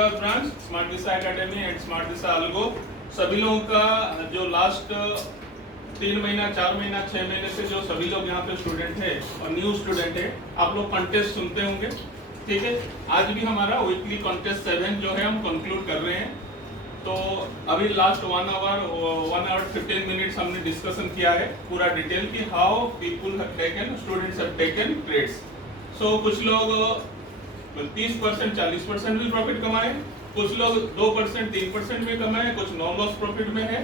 Ahmedabad branch smart Disha academy and smart Disha अलगो सभी लोगों का जो लास्ट 3 महीना 4 महीना 6 महीने से जो सभी लोग यहाँ पे स्टूडेंट है और न्यू स्टूडेंट है, आप लोग कॉन्टेस्ट सुनते होंगे, ठीक है। आज भी हमारा वीकली कॉन्टेस्ट 7 जो है हम कंक्लूड कर रहे हैं। तो अभी लास्ट 1 आवर 15 मिनट्स हमने डिस्कशन किया है पूरा डिटेल की how people have taken, students have taken trades. So कुछ लोग 30% 40% भी प्रॉफिट कमाए, कुछ लोग 2% 3% में कमाए, कुछ नॉन लॉस प्रॉफिट में है,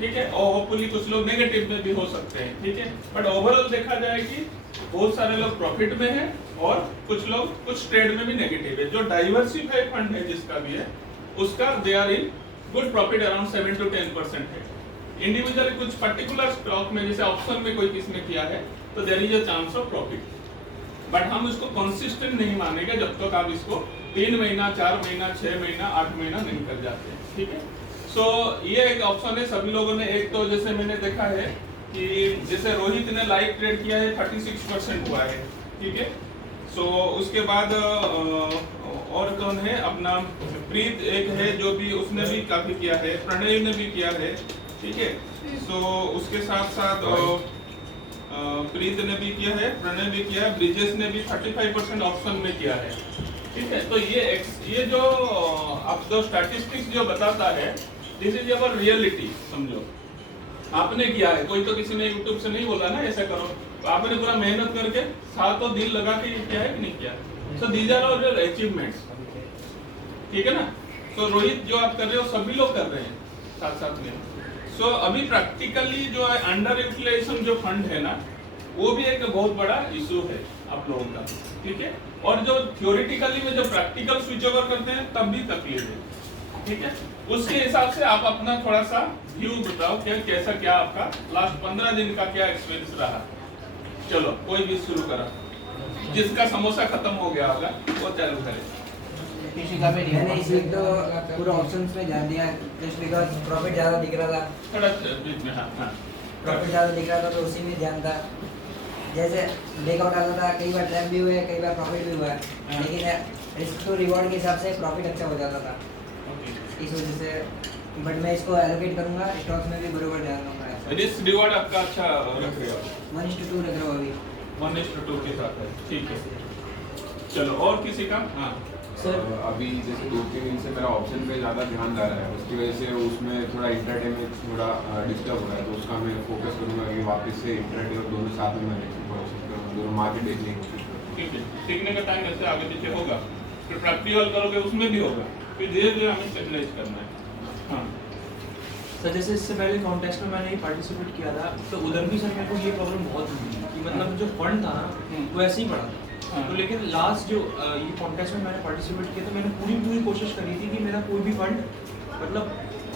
ठीक है। और होपफुली कुछ लोग नेगेटिव में भी हो सकते हैं, ठीक है। बट ओवरऑल देखा जाए कि बहुत सारे लोग प्रॉफिट में हैं और कुछ लोग कुछ ट्रेड में भी नेगेटिव है। जो डाइवर्सिफाइड फंड है जिसका भी है उसका they are in good profit around 7 to 10% है। इंडिविजुअली कुछ पर्टिकुलर स्टॉक में जैसे ऑप्शन में कोई किसने किया है तो there is a chance of profit, but हम इसको कंसिस्टेंट नहीं मानेंगे जब तक आप इसको 3 महीना 4 महीना 6 महीना 8 महीना नहीं कर जाते, ठीक है। सो ये एक ऑप्शन है सभी लोगों ने। एक तो जैसे मैंने देखा है कि जैसे रोहित ने लाइव ट्रेड किया है 36% हुआ है, ठीक है। सो उसके बाद और कौन है अपना प्रीत एक है जो भी उसने भी काफी किया है, प्रणय ने भी किया है, ठीक है। सो उसके साथ साथ प्रीत ने भी किया है, प्रणय भी किया है, ब्रिजेश ने भी 35% ऑप्शन में किया है, ठीक है। तो ये जो आप जो स्टैटिस्टिक्स जो बताता है दिस इज अवर रियलिटी, समझो आपने किया है, कोई तो किसी ने यूट्यूब से नहीं बोला ना ऐसा करो, तो आपने पूरा मेहनत करके सातों दिन लगा के ये किया है कि नहीं किया। So these are all your achievements, ठीक है ना। तो रोहित जो आप कर रहे हो सभी लोग कर रहे हैं साथ साथ में। सो अभी प्रैक्टिकली जो है अंडर यूटिलाइजेशन जो फंड है ना वो भी एक बहुत बड़ा इशू है आप लोगों का, ठीक है। और जो थ्योरेटिकली में जो प्रैक्टिकल स्विच ओवर करते हैं तब भी तकलीफ है, ठीक है। उसके हिसाब से आप अपना थोड़ा सा व्यू बताओ क्या कैसा क्या आपका लास्ट 15 दिन का क्या एक्सपीरियंस रहा। चलो कोई भी शुरू करा, जिसका समोसा खत्म हो गया होगा वो चालू करे। मैंने इस वीक तो पूरा ऑप्शंस में ध्यान दिया जस्ट बिकॉज प्रॉफिट ज़्यादा दिख रहा था, थोड़ा बीच में हाँ प्रॉफिट ज़्यादा दिख रहा था तो उसी में ध्यान था। जैसे ब्रेकआउट आता था, कई बार ट्रैप भी हुए, कई बार प्रॉफिट भी हुआ है, लेकिन रिस्क टू रिवॉर्ड के हिसाब से प्रॉफिट अच्छा हो जाता था इस वजह से। बट मैं इसको एलोकेट करूंगा, स्टॉक्स में भी बराबर ध्यान दूंगा। रिस्क रिवॉर्ड आपका अच्छा रख रहे हो, 1:2 रख रहा हूँ अभी, 1:2 के साथ है, ठीक है। चलो और किसी का हाँ सर अभी जैसे 2-3 दिन से मेरा ऑप्शन पे ज़्यादा ध्यान जा रहा है, उसकी वजह से उसमें थोड़ा इंटरटेनमेंट थोड़ा डिस्टर्ब हो रहा है, तो उसका मैं फोकस करूँगा कि वापस से इंटरटेन और दोनों साथ में मैं दोनों मार्केट देखने की कोशिश करूँगा, ठीक है। सीखने का टाइम ऐसे आगे पीछे होगा, फिर प्रैक्टिकल करोगे उसमें भी होगा, फिर धीरे धीरे हमें स्टेबलाइज करना है। हाँ सर जैसे इससे पहले कॉन्टेस्ट में मैंने पार्टिसिपेट किया था तो उधर भी सर मेरे को ये प्रॉब्लम बहुत हुई कि मतलब जो फंड था ना वो ऐसे ही पड़ा था। तो लेकिन लास्ट जो ये कॉन्टेस्ट में मैंने पार्टिसिपेट किया तो मैंने पूरी कोशिश करी थी कि मेरा कोई भी फंड मतलब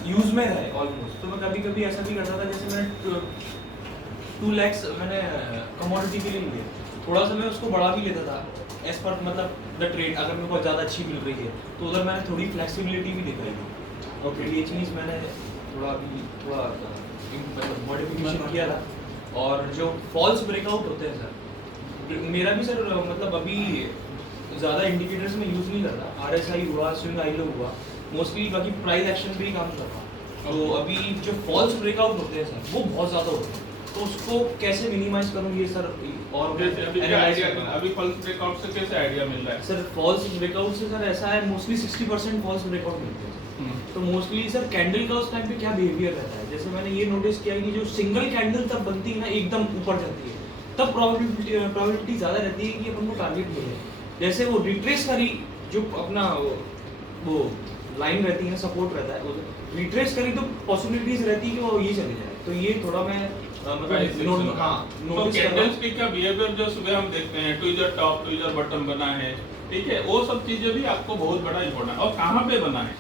यूज में रहे ऑलमोस्ट। तो मैं कभी कभी ऐसा भी करता था, जैसे मैंने 2 lakhs मैंने कमोडिटी के लिए लिए, थोड़ा सा मैं उसको बढ़ा भी लेता था एज पर मतलब द ट्रेड, अगर मेरे को ज़्यादा अच्छी मिल रही है तो उधर मैंने थोड़ी फ्लेक्सिबिलिटी भी दिखाई थी। ओके ये चीज़ मैंने थोड़ा मतलब मॉडिफिकेशन किया था। और जो फॉल्स ब्रेकआउट होते हैं सर, मेरा भी सर मतलब अभी ज़्यादा इंडिकेटर्स में यूज़ नहीं करता, RSI हुआ, स्विंग आईलो हुआ, मोस्टली बाकी प्राइस एक्शन पे ही काम कर रहा हूँ। तो अभी जो फॉल्स ब्रेकआउट होते हैं सर वो बहुत ज़्यादा होते हैं, तो उसको कैसे मिनिमाइज करूँ ये सर। और अभी फॉल्स ब्रेकआउट से कैसे आइडिया मिल रहा है सर? फॉल्स ब्रेकआउट से सर ऐसा है मोस्टली 60% फॉल्स ब्रेकआउट मिलते हैं। तो मोस्टली सर कैंडल का उस टाइम पे क्या बिहेवियर रहता है, जैसे मैंने ये नोटिस किया कि जो सिंगल कैंडल तब बनती है ना एकदम ऊपर जाती है तब प्रोबेबिलिटी ज़्यादा रहती है कि अपन को टारगेट मिले। जैसे वो रिट्रेस करी जो अपना वो लाइन रहती है, सपोर्ट रहता है, वो रिट्रेस करी तो पॉसिबिलिटीज रहती है कि वो ये चले जाए। तो ये थोड़ा मैं नोटिस कैंडल्स के क्या बिहेवियर जो सुबह हम देखते हैं, ट्विजर टॉप ट्विजर बॉटम बना है, ठीक है, वो सब चीजें भी आपको बहुत बड़ा इंपॉर्टेंट। और कहाँ पे बना है,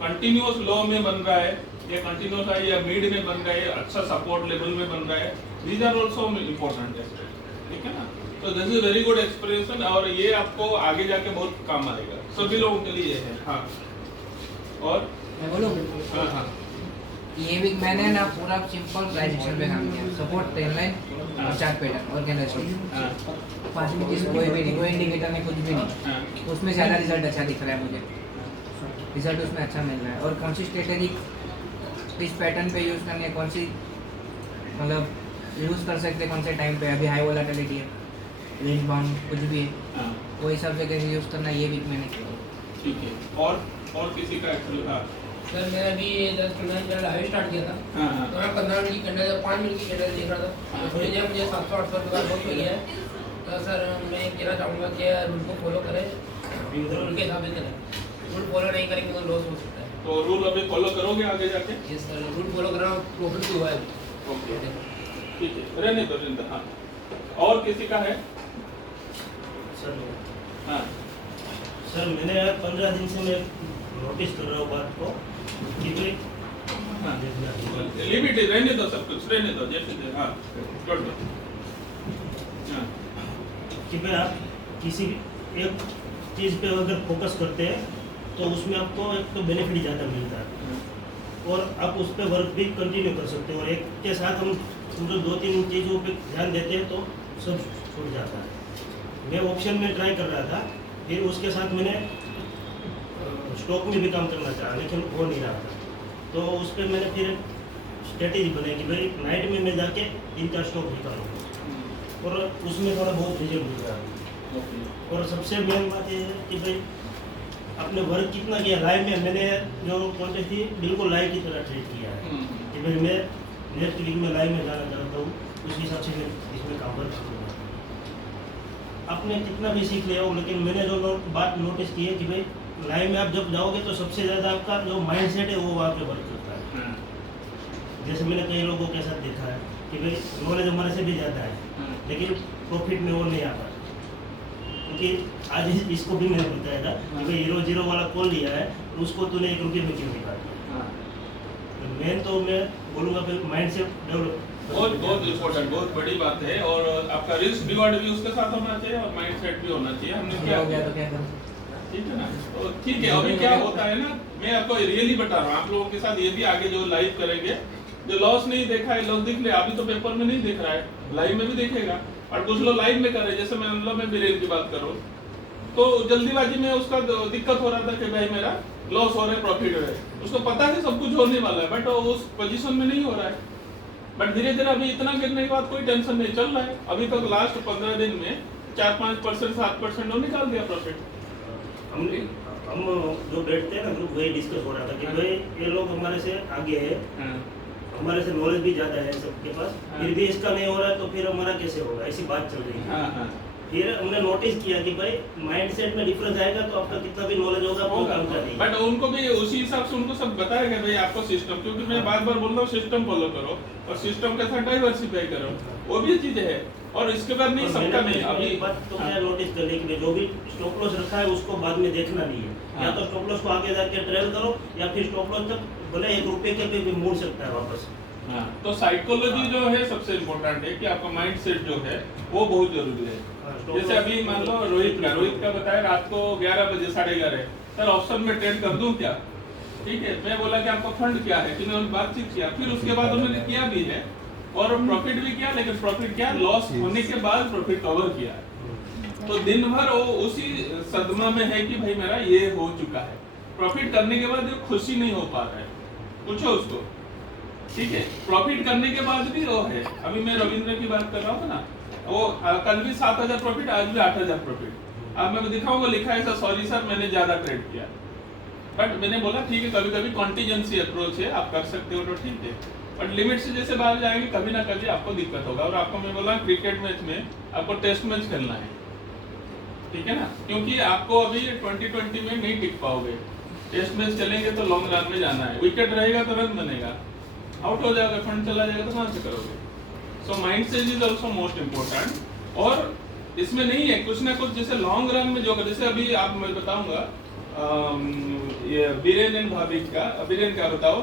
कंटिन्यूअस लो में बन रहा है या कंटिन्यूअस है या मिड में बन रहा है, अच्छा सपोर्ट लेवल में बन रहा है, दीज आर आल्सो इम्पोर्टेंट है, ठीक है ना। तो this is very good experience और ये आपको आगे जाके बहुत काम आएगा, सभी लोगों के लिए है। हाँ और मैं बोलूँ हाँ ये वीक मैंने ना पूरा सिंपल प्राइस एक्शन पे काम किया, सपोर्ट ट्रेंड लाइन और चार्ट पैटर्न और कैंडल स्टिक, 5 में कोई भी नहीं, कोई इंडिकेटर में कुछ भी नहीं, उसमें ज़्यादा रिजल्ट अच्छा दिख रहा है मुझे। रिजल्ट उसमें अच्छा मिल रहा है। और कौन सी स्ट्रेटेजी इस पैटर्न पे यूज़ करनी है, कौन सी मतलब यूज़ कर सकते हैं कौन से टाइम पे, अभी हाई वोलेटिलिटी है, रेंज बाउंड कुछ भी है, हाँ, वो हिसाब से कैसे यूज़ करना है ये भी मैंने किया। ठीक है। और किसी का एक्चुअली था? सर मैंने अभी 10-15 मिनट लाइव स्टार्ट किया था, हाँ हाँ तो मैं 15 मिनट की कैंडल 5 मिनट की कैंडल देख रहा था, थोड़ी देर मुझे 700-800 रुपये का लॉस हो गया है। तो सर मैं कहना चाहूँगा कि रूल को फॉलो करें, रूल के हिसाब से चलें, रूल फॉलो नहीं करेंगे तो लॉस हो सकता है। तो रूल अभी फॉलो करोगे आगे जाके? ये सर रूल फॉलो करना प्रॉफिट भी हुआ है। ओके, ठीक है, रहने दो रहने दो। हाँ, और किसी का है? सर हाँ सर मैंने 15 दिन से मैं नोटिस कर रहा हूँ बात को कि भाई हाँ, लिमिट रहने दो, सब कुछ रहने दो जैसे। हाँ कर दो। हाँ कि भाई आप किसी एक चीज़ पे अगर फोकस करते हैं तो उसमें आपको एक तो बेनिफिट ज़्यादा मिलता है और आप उस पर वर्क भी कंटिन्यू कर सकते हो, और एक के साथ हम जो 2-3 चीज़ों पे ध्यान देते हैं तो सब छूट जाता है। मैं ऑप्शन में ट्राई कर रहा था, फिर उसके साथ मैंने स्टॉक में भी काम करना चाहा लेकिन हो नहीं रहा था, तो उस पर मैंने फिर स्ट्रेटेजी बनाई कि भाई नाइट में मैं जाके 3-4 स्टॉक निकालूँ और उसमें थोड़ा बहुत रिजल्ट मिल रहा है। ओके, और सबसे मेन बात ये है कि भाई आपने वर्क कितना किया लाइव में, मैंने जो कॉन्टेस्ट थी बिल्कुल लाइव की तरह ट्रीट किया है कि भाई मैं नेक्स्ट वीक में लाइव में जाना चाहता हूँ, उस हिसाब से मैं इसमें काम वर्क करूँगा। आपने कितना भी सीख लिया हो, लेकिन मैंने जो बात नोटिस की है कि भाई लाइव में आप जब जाओगे तो सबसे ज़्यादा आपका जो माइंड सेट है वो वहाँ पे वर्क करता है। हाँ, जैसे मैंने कई लोगों के साथ देखा है कि भाई नॉलेज हमारे से भी ज़्यादा है हाँ, लेकिन प्रॉफिट में वो नहीं आता, क्योंकि आज इसको भी मैंने बताया था कि भाई 0-0 वाला कॉल लिया है तो उसको तूने 1 रुपये में क्यों निकाल दिया। हाँ। मेन तो मैं बोलूँगा फिर माइंड सेट डेवलप बहुत बहुत इम्पोर्टेंट, बहुत बड़ी बात है। और आपका रिस्क रिवॉर्ड भी उसके साथ होना चाहिए और माइंड सेट भी होना चाहिए। हमने क्या हो गया किया? तो क्या करूँ? ठीक है ना? तो ठीक है, अभी क्या होता है ना, मैं आपको रियली बता रहा हूँ, आप लोगों के साथ ये भी आगे जो लाइव करेंगे, जो लॉस नहीं देखा है लॉस दिख ले, अभी तो पेपर में नहीं दिख रहा है, लाइव में भी देखेगा। और कुछ लोग लाइव में कर रहे हैं, जैसे मैं बीरेन की बात करूँ तो जल्दीबाजी में उसका दिक्कत हो रहा था कि भाई मेरा लॉस हो रहा है, प्रॉफिट हो रहा है, उसको पता है सब कुछ होने वाला है, बट उस पोजीशन में नहीं हो रहा है। बट धीरे धीरे अभी इतना गिरने के बाद कोई टेंशन नहीं चल रहा है, अभी तक लास्ट 15 दिन में 4-5%, 7% वो निकाल दिया प्रॉफिट। हम जो बैठते हैं ना ग्रुप, वही डिस्कस हो रहा था कि भाई ये लोग हमारे से आगे है, हमारे से नॉलेज भी ज़्यादा है सबके पास, फिर भी इसका नहीं हो रहा है तो फिर हमारा कैसे होगा, ऐसी बात चल रही है। फिर हमने नोटिस किया कि भाई माइंडसेट में डिफरेंस आएगा तो आपका कितना भी नॉलेज होगा वो काम का नहीं। बट उनको भी उसी हिसाब से उनको सब बताया गया भाई आपको सिस्टम, क्योंकि मैं बार बार बोल रहा हूँ सिस्टम फॉलो करो और सिस्टम के साथ डाइवर्सिफाई करो, वो भी चीज है। और इसके बाद नहीं सबका नहीं, अभी एक बात तो क्या नोटिस कर ली कि जो भी स्टॉप लॉस रखा है उसको बाद में देखना नहीं है, या तो स्टॉप लॉस को आगे जाके ट्रेल करो या फिर स्टॉप लॉस तक भले 1 रुपये के भी मोड़ सकता है वापस। तो साइकोलॉजी जो है सबसे इम्पोर्टेंट है कि आपका माइंड सेट जो है वो बहुत जरूरी है। जैसे अभी मान लो रोहित का बताया रात को 11 बजे 11:30 सर ऑप्शन में ट्रेड कर दूं क्या? ठीक है, मैं बोला कि आपका फंड क्या है, फिर उन्होंने बातचीत किया, फिर उसके बाद उन्होंने किया भी है और प्रॉफिट भी किया, लेकिन प्रॉफिट क्या लॉस होने के बाद प्रॉफिट कवर किया है। तो दिन भर वो उसी सदमा में है कि भाई मेरा ये हो चुका है, प्रॉफिट करने के बाद जो खुशी नहीं हो पा रहा है, पूछो उसको। ठीक है, प्रॉफिट करने के बाद भी वो है। अभी मैं रविंद्र की बात कर रहा हूँ ना, वो कल भी 7,000 प्रॉफिट, आज भी 8,000 प्रॉफिट। अब मैं दिखाऊंगा, लिखा है सॉरी सर मैंने ज्यादा ट्रेड किया, बट मैंने बोला ठीक है कभी कभी कॉन्टीजेंसी अप्रोच है, आप कर सकते हो तो ठीक है, बट लिमिट से जैसे बाहर जाएंगे कभी ना कभी आपको दिक्कत होगा। और आपको मैं बोला क्रिकेट मैच में आपको टेस्ट मैच खेलना है, ठीक है ना, क्योंकि आपको अभी 2020 में नहीं टिक पाओगे, टेस्ट मैच चलेंगे तो लॉन्ग रन में जाना है, विकेट रहेगा तो रन बनेगा, आउट हो जाएगा फंड चला जाएगा तो कहाँ से करोगे। So mind set is also most important. और इसमें नहीं है कुछ ना कुछ, जैसे लॉन्ग रन में जो, जैसे अभी आप मैं बताऊंगा ये बीरेन एंड भाभी का, बीरेन का बताओ,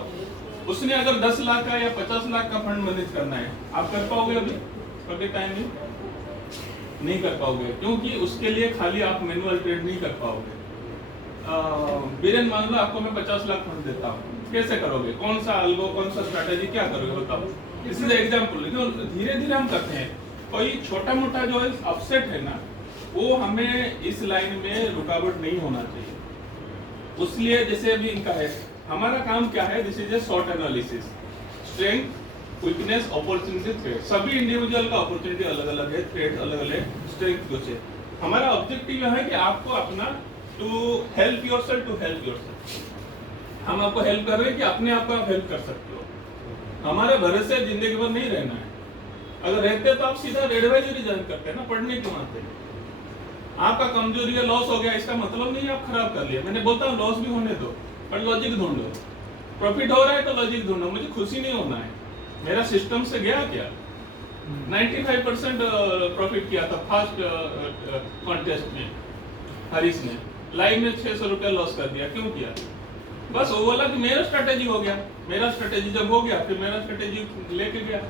उसने अगर 10 लाख का या 50 लाख का फंड मैनेज करना है, आप कर पाओगे अभी छोटे टाइम में? नहीं कर पाओगे, क्योंकि उसके लिए खाली आप मैनुअल ट्रेड नहीं कर पाओगे। बीरेन मान लो आपको मैं 50 लाख फंड देता हूँ, कैसे करोगे, कौन सा अल्गो, कौन सा स्ट्रैटेजी, क्या करोगे बताओ। इसी एग्जाम्पल, लेकिन धीरे धीरे हम करते हैं। कोई छोटा मोटा जो अपसेट है ना, वो हमें इस लाइन में रुकावट नहीं होना चाहिए। उसलिए जैसे अभी इनका है, हमारा काम क्या है, this is a short analysis, strength, weakness, opportunity, threat. सभी इंडिविजुअल का अपॉर्चुनिटी अलग अलग है, थ्रेट अलग अलग है, स्ट्रेंथ कुछ है। हमारा ऑब्जेक्टिव यह है कि आपको अपना to help yourself, to help yourself. हम आपको हेल्प कर रहे हैं कि अपने आप को आप हेल्प कर सकते हो। हमारे भरोसे जिंदगी भर नहीं रहना है। अगर रहते तो आप सीधा एडवाइजरी ज्वाइन करते हैं ना, पढ़ने क्यों आते हैं? आपका कमजोरी है, लॉस हो गया, इसका मतलब नहीं आप खराब कर लिया। मैंने बोलता हूँ लॉस भी होने दो, पर लॉजिक ढूंढो। प्रॉफिट हो रहा है तो लॉजिक ढूंढो। मुझे खुशी नहीं होना है, मेरा सिस्टम से गया क्या? 95% प्रॉफिट किया था फर्स्ट कॉन्टेस्ट में, हरीश ने लाइव में 600 रुपया लॉस कर दिया। क्यों किया? बस वो बोला कि मेरा स्ट्रेटेजी हो गया। मेरा स्ट्रेटेजी जब हो गया फिर मेरा स्ट्रेटेजी लेके गया।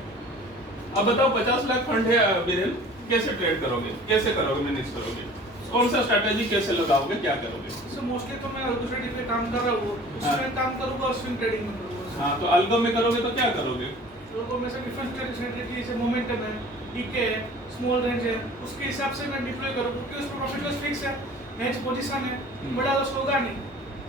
अब बताओ 50 लाख फंड है वीरेन, कैसे ट्रेड करोगे, कैसे करोगे, मैनेज करोगे, कौन सा स्ट्रेटेजी कैसे लगाओगे, क्या करोगे? सो मोस्टली तो मैं अल्गो ट्रेडिंग पे काम कर रहा हूँ, उसमें काम करूँगा और स्विंग ट्रेडिंग में करूँगा। हाँ, तो अल्गो में करोगे तो क्या करोगे? अल्गो में से डिफरेंट स्ट्रेटेजी जैसे मोमेंटम है, डीके है, स्मॉल रेंज है, उसके हिसाब से मैं डिप्लॉय करूँ, क्योंकि उसमें प्रॉफिट लॉस फिक्स है, हेज पोजीशन है, बड़ा लॉस होगा नहीं।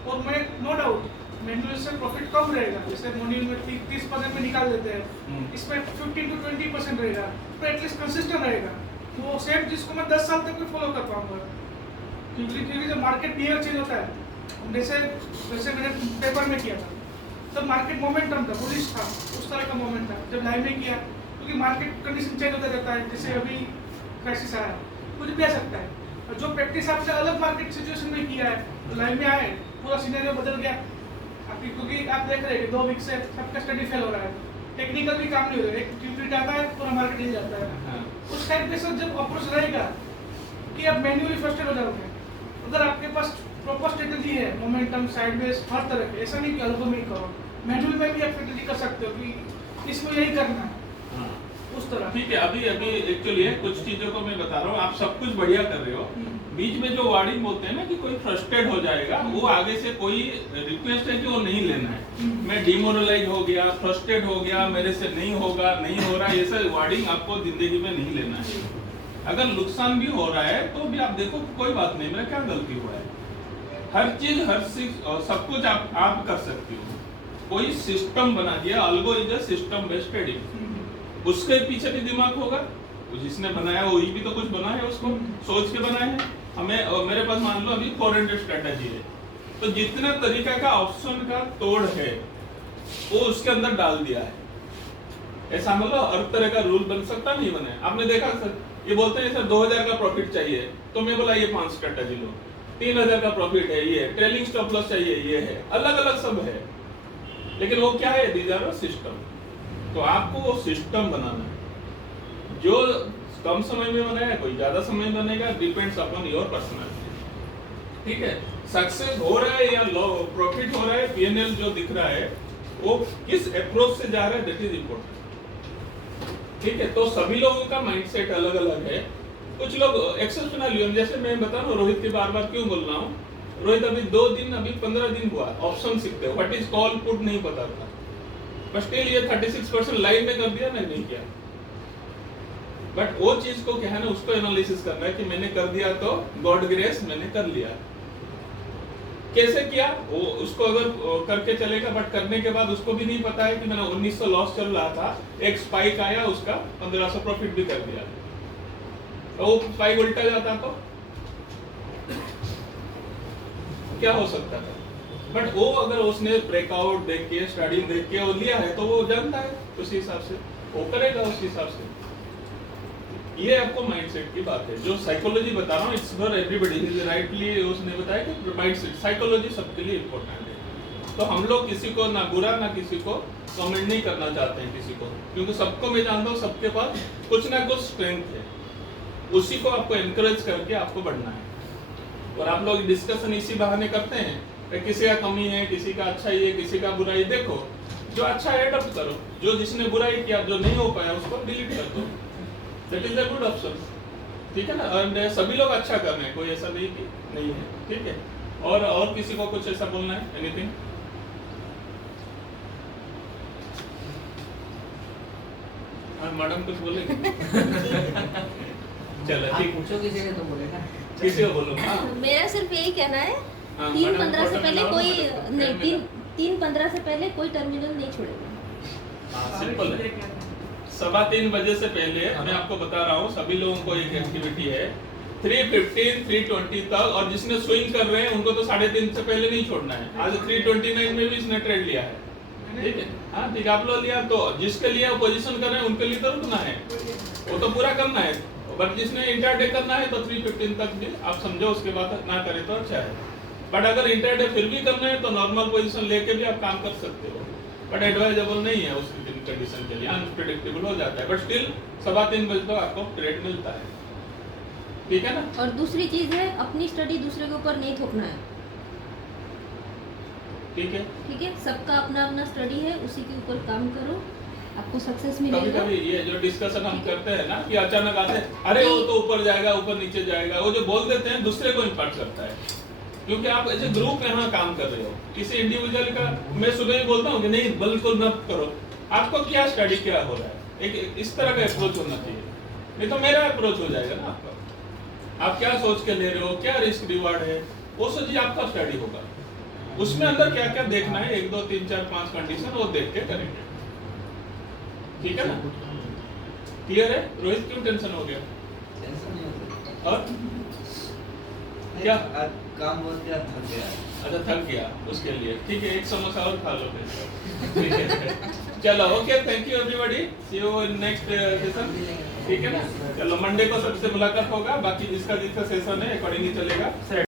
और मैं नो डाउट मैनुअल से प्रॉफिट कम रहेगा, जैसे मैनुअल में 30% में निकाल देते हैं, इसमें 15 to 20% रहेगा, तो एटलीस्ट कंसिस्टेंट रहेगा। वो सेट जिसको मैं 10 साल तक भी फॉलो कर पाऊंगा, क्योंकि जब मार्केट बिहेवियर चेंज होता है, जैसे मैंने पेपर में किया था, तब मार्केट मोमेंटम था, बुलिश था, उस तरह का मोमेंट था। जब लाइव में किया, क्योंकि मार्केट कंडीशन चेंज होता रहता है, जैसे अभी क्राइसिस आया, कुछ भी आ सकता है। और जो प्रैक्टिस आपसे अलग मार्केट सिचुएशन में किया है, तो लाइव में आए, पूरा सिनेरियो बदल गया। क्योंकि आप देख रहे हैं कि 2 वीक से सबका स्टडी फेल हो रहा है, टेक्निकल भी काम नहीं हो रहा है, एक ट्यूट आता है पूरा मार्केट हिल जाता है। उस टाइप के साथ जब अप्रोच रहेगा कि आप मैन्युअली फ्रस्ट्रेट हो जाओगे। अगर आपके पास प्रॉपर स्ट्रेटजी है, मोमेंटम, साइडवेज, हर तरह के, ऐसा नहीं कि अल्गो में ही करो, मैनुअल में भी आप स्ट्रेटजी कर सकते हो कि इसमें यही करना है, उस तरह। ठीक है, अभी एक्चुअली है कुछ चीजों को मैं बता रहा हूँ, आप सब कुछ बढ़िया कर रहे हो। बीच में जो वार्निंग बोलते हैं ना कि कोई फ्रस्ट्रेट हो जाएगा, वो आगे से कोई रिक्वेस्ट है कि वो नहीं लेना है। मैं डिमोरलाइज हो गया, फ्रस्ट्रेट हो गया, मेरे से नहीं होगा, नहीं हो रहा, ये सब वार्निंग आपको जिंदगी में नहीं लेना है। अगर नुकसान भी हो रहा है तो भी आप देखो कोई बात नहीं, मेरा क्या गलती हुआ है। हर चीज सब कुछ आप कर सकते हो। कोई सिस्टम बना दिया, algo is a system based trading, उसके पीछे भी दिमाग होगा, जिसने बनाया वही भी तो कुछ बना है, उसको सोच के बनाए हैं। हमें मेरे पास मान लो अभी 400 स्ट्रेटेजी है, तो जितना तरीका का ऑप्शन का तोड़ है वो उसके अंदर डाल दिया है। ऐसा मतलब हर तरह का रूल बन सकता नहीं बना है। आपने देखा सर, ये बोलते हैं सर 2000 का प्रॉफिट चाहिए, तो मैं बोला ये 5 स्ट्रेटेजी लो। 3000 का प्रॉफिट है, ये ट्रेलिंग स्टॉप लॉस चाहिए, ये है, अलग अलग सब है, लेकिन वो क्या है, दीज आर सिस्टम। तो आपको वो सिस्टम बनाना है, जो कम समय में बनाया, कोई ज्यादा समय में बनेगा, डिपेंड्स अपॉन योर पर्सनालिटी। ठीक है, सक्सेस हो रहा है या प्रॉफिट हो रहा है, पीएनएल जो दिख रहा है वो किस अप्रोच से जा रहा है, दैट इज इम्पोर्टेंट। ठीक है, तो सभी लोगों का माइंडसेट अलग अलग है। कुछ लोग एक्सेप्शनल, जैसे मैं बता रहा हूँ, रोहित की बार बार क्यों बोल रहा हूँ, रोहित अभी 2 दिन, अभी 15 दिन हुआ ऑप्शन सीखते, व्हाट इज कॉल पुट नहीं पता था, बट स्टिल ये 36% लाइन में कर दिया, मैंने नहीं किया। बट वो चीज को क्या है ना, उसको एनालिसिस करना है कि मैंने कर दिया तो गॉड ग्रेस, मैंने कर लिया। कैसे किया वो, उसको अगर करके चलेगा, बट करने के बाद उसको भी नहीं पता है कि मैंने 1900 लॉस चल रहा था, एक स्पाइक आया, उसका 1500 प्रॉफिट भी कर दिया, तो वो स्पाइक उल्टा जाता तो क्या हो सकता था। बट वो अगर उसने ब्रेकआउट देख के, स्टडी देख के वो लिया है, तो वो जानता है उसी हिसाब से वो करेगा, उस हिसाब से। ये आपको माइंडसेट की बात है, जो साइकोलॉजी बता रहा हूँ, इट्स फॉर एवरीबॉडी। राइटली उसने बताया कि माइंडसेट, साइकोलॉजी सबके लिए इम्पोर्टेंट है। तो हम लोग किसी को ना बुरा ना किसी को कमेंट नहीं करना चाहते हैं किसी को, क्योंकि सबको मैं जानता हूँ, सबके पास कुछ ना कुछ स्ट्रेंथ है, उसी को आपको एनकरेज करके आपको बढ़ना है। और आप लोग डिस्कशन इसी बहाने करते हैं कि किसी का कमी है, किसी का अच्छाई है, किसी का बुराई। देखो, जो अच्छा है अडॉप्ट करो, जो जिसने बुराई किया, जो नहीं हो पाया उसको डिलीट कर दो, that is a good option. ठीक है ना, और सभी लोग अच्छा कर रहे हैं, कोई ऐसा नहीं कि नहीं है। ठीक है, और किसी को कुछ ऐसा बोलना है, एनीथिंग? मैडम कुछ बोलेंगे? चलो आप ठीक, पूछो किसी से तो बोलेगा। किसी को बोलो। हाँ, मेरा सिर्फ यही कहना है हाँ, 3:15 से पहले कोई मैडम, नहीं 3:15 से पहले कोई टर्मिनल नहीं छोड़ेगा। हाँ, सिंपल है। 3:15 बजे से पहले मैं आपको बता रहा हूँ, सभी लोगों को एक एक्टिविटी है 3:15 3:20 तक, और जिसने स्विंग कर रहे हैं उनको तो 3:30 से पहले नहीं छोड़ना है। आज 3:29 में भी इसने ट्रेड लिया है, ठीक है। हाँ ठीक है, आप लोग लिया तो जिसके लिए पोजीशन कर रहे हैं उनके लिए तो रुकना है, वो तो पूरा करना है। बट जिसने इंटरडे करना है तो 3:15 तक भी आप समझो, उसके बाद ना करे तो अच्छा है। बट अगर इंटरडे फिर भी करना है तो नॉर्मल पोजीशन लेके भी आप काम कर सकते हो, बट एडवाइजेबल नहीं है उस दिन कंडीशन के लिए, अनप्रेडिक्टेबल हो जाता है। बट स्टिल 3:15 बजे तक आपको ट्रेड मिलता है, ठीक है ना। और दूसरी चीज है, अपनी स्टडी दूसरे के ऊपर नहीं थोपना है, ठीक है। ठीक है। सबका अपना अपना स्टडी है, उसी के ऊपर काम करो, आपको सक्सेस कभी मिलेगा। कभी ये जो डिस्कशन हम करते हैं ना कि अचानक आते हैं, अरे वो तो ऊपर जाएगा, ऊपर नीचे जाएगा, वो जो बोल देते हैं दूसरे को इम्पैक्ट करता है, क्योंकि आप ऐसे ग्रुप में यहाँ काम कर रहे हो। किसी इंडिविजुअल का मैं सुबह ही बोलता हूँ कि नहीं बिल्कुल मत करो, आपको क्या स्टडी क्या हो रहा है, एक इस तरह का अप्रोच होना चाहिए, नहीं तो मेरा अप्रोच हो जाएगा ना आपका। आप क्या सोच के ले रहे हो, क्या रिस्क रिवार्ड है, वो सोचिए आपका स्टडी होगा। उसमें अंदर क्या क्या देखना है, 1 2 3 4 5 कंडीशन वो देख के करेंगे, ठीक है ना। क्लियर है रोहित, क्यों टेंशन हो गया? टेंशन नहीं होता। और क्या आज काम बहुत किया, थक गया। अच्छा थक गया उसके लिए, ठीक है, एक समोसा और खा लो फिर, ठीक है। चलो okay, thank you everybody, see you in next session, ठीक है ना। चलो मंडे को सबसे मुलाकात होगा, बाकी जिसका जिसका सेशन है अकॉर्डिंगली चलेगा।